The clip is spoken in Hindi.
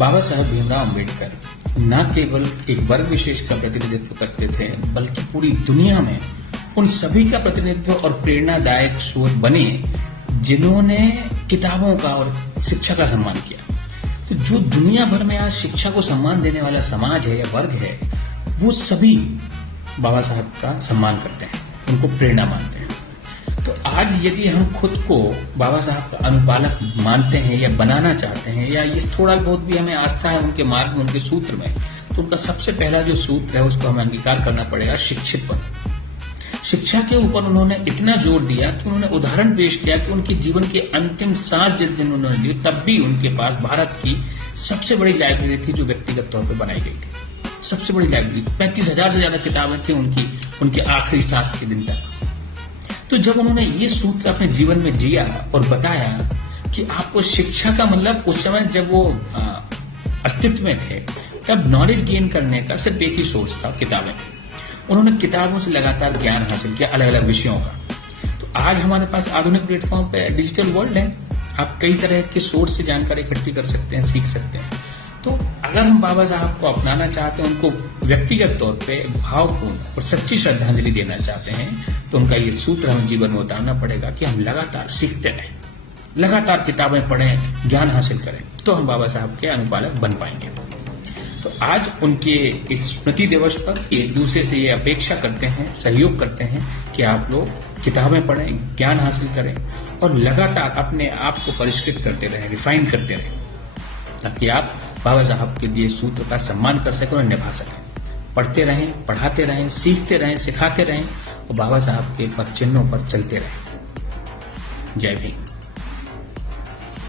बाबा साहब भीमराव अम्बेडकर न केवल एक वर्ग विशेष का प्रतिनिधित्व करते थे, बल्कि पूरी दुनिया में उन सभी का प्रतिनिधित्व और प्रेरणादायक स्रोत बने जिन्होंने किताबों का और शिक्षा का सम्मान किया। तो जो दुनिया भर में आज शिक्षा को सम्मान देने वाला समाज है या वर्ग है, वो सभी बाबा साहब का सम्मान करते हैं, उनको प्रेरणा मानते हैं। तो आज यदि हम खुद को बाबा साहब का अनुपालक मानते हैं या बनाना चाहते हैं, या इस थोड़ा बहुत भी हमें आस्था है उनके मार्ग में, उनके सूत्र में, तो उनका सबसे पहला जो सूत्र है उसको हमें अंगीकार करना पड़ेगा, शिक्षित बनो। शिक्षा के ऊपर उन्होंने इतना जोर दिया कि उन्होंने उदाहरण पेश किया कि उनके जीवन के अंतिम सांस जिस दिन उन्होंने ली, तब भी उनके पास भारत की सबसे बड़ी लाइब्रेरी थी जो व्यक्तिगत तौर पर बनाई गई थी। सबसे बड़ी लाइब्रेरी, 35,000 से ज्यादा किताबें थी उनके आखिरी सांस के दिन तक। तो जब उन्होंने ये सूत्र अपने जीवन में जिया और बताया कि आपको शिक्षा का मतलब, उस समय जब वो अस्तित्व में थे तब नॉलेज गेन करने का सिर्फ एक ही सोर्स था, किताबें। उन्होंने किताबों से लगातार ज्ञान हासिल किया, अलग अलग विषयों का। तो आज हमारे पास आधुनिक प्लेटफॉर्म पे डिजिटल वर्ल्ड है, आप कई तरह के सोर्स से जानकारी इकट्ठी कर सकते हैं, सीख सकते हैं। तो अगर हम बाबा साहब को अपनाना चाहते हैं, उनको व्यक्तिगत तौर पे भावपूर्ण और सच्ची श्रद्धांजलि देना चाहते हैं, तो उनका ये सूत्र हमें जीवन में उतारना पड़ेगा कि हम लगातार सीखते रहें, लगातार किताबें पढ़ें, ज्ञान हासिल करें, तो हम बाबा साहब के अनुपालक बन पाएंगे। तो आज उनके इस स्मृति दिवस पर एक दूसरे से ये अपेक्षा करते हैं, सहयोग करते हैं कि आप लोग किताबें पढ़ें, ज्ञान हासिल करें और लगातार अपने आप को परिष्कृत करते रहें, रिफाइन करते रहें, ताकि आप बाबा साहब के दिए सूत्र का सम्मान कर सकें और निभा सकें। पढ़ते रहें, पढ़ाते रहें, सीखते रहें, सिखाते रहें और बाबा साहब के पद चिन्हों पर चलते रहें। जय भीम।